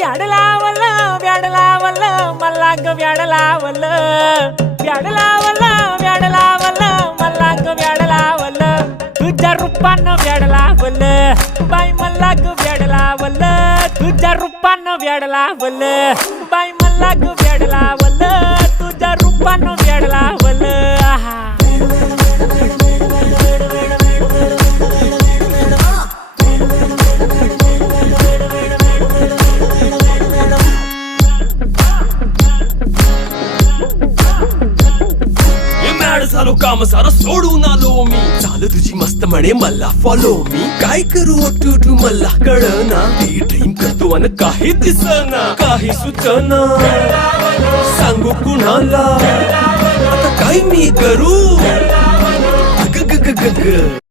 व्याड लावलं व्याड लावलं मला ग व्याड लावलं व्याड लावलं व्याड लावलं मला ग व्याड लावलं तुझ्या रूपानं व्याड लावलं बाई मला ग व्याड लावलं तुझ्या रूपानं व्याड लावलं बाई मला ग व्याड लावलं तुझ्या रूपानं व्याड लावलं आहा झालो काम सारं सोडून आलो मी चाल तुझी मस्त म्हणे मला फॉलो मी काय करू टू मला कळना ती ड्रीम करतो आणि काही दिसना काही सुचना सांगू कुणाला आता काय मी करू ग ग ग ग ग